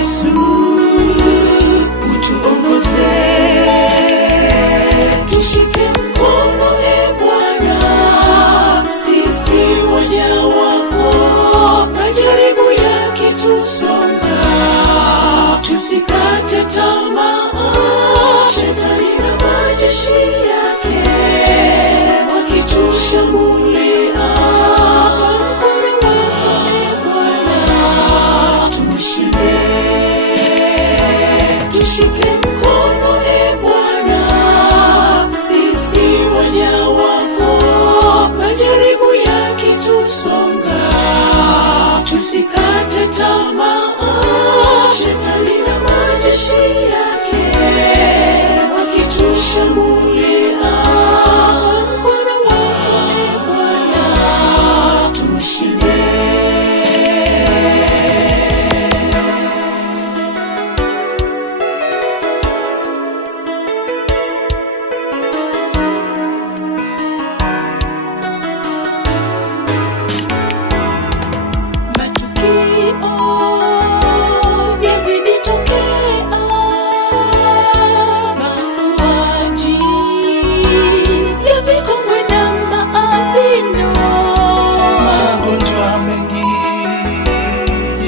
Yesu, utuongoze. Tushike mkono e Bwana, sisi waja wako. Majaribu yakitusonga, tusikate tamaa. Shetani na majeshi yake wakitushambulia, mkono wako e Bwana tushinde. Tushike mkono e Bwana, sisi waja wako. Majaribu yakitusonga, tusikate tamaa. Shetani na majeshi yake wakitushambulia, mkono wako e Bwana tushinde.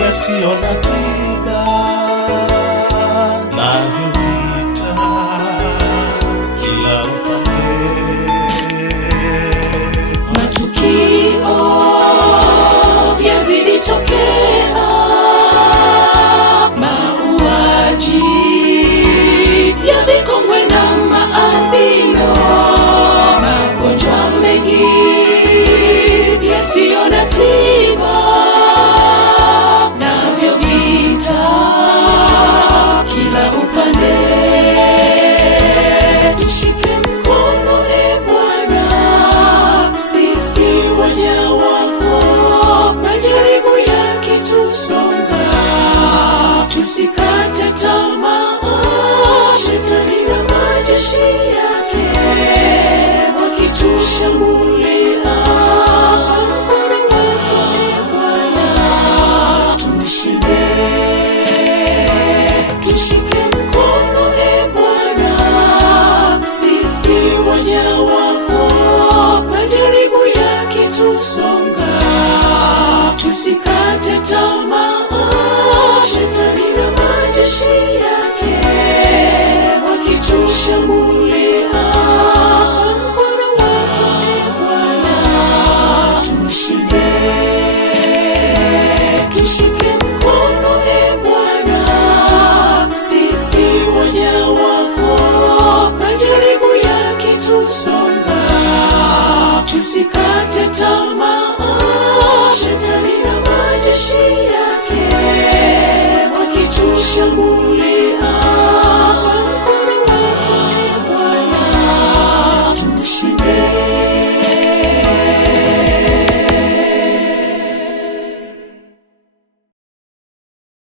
Yasiyo na tiba, navyo vita kila upande. Matukio yazidi tokea, mauaji ya vikongwe na maalbino, magonjwa mengi yasiyo na tiba, kila upande. Tushike mkono e Bwana, sisi waja wako. Majaribu yakitusonga, tusikate tamaa. Shetani na majeshi yake wakitushambulia, mkono wako e Bwana tushinde. Tushike mkono e Bwana, sisi waja wako. Majaribu yakitusonga, tusikate tamaa. Shetani na majeshi yake wakitushambulia, mkono wako e Bwana tushinde. Tushike mkono e Bwana, sisi waja wako. Majaribu yakitusonga, tusikate tamaa. Shetani na majeshi yake wakitushambulia,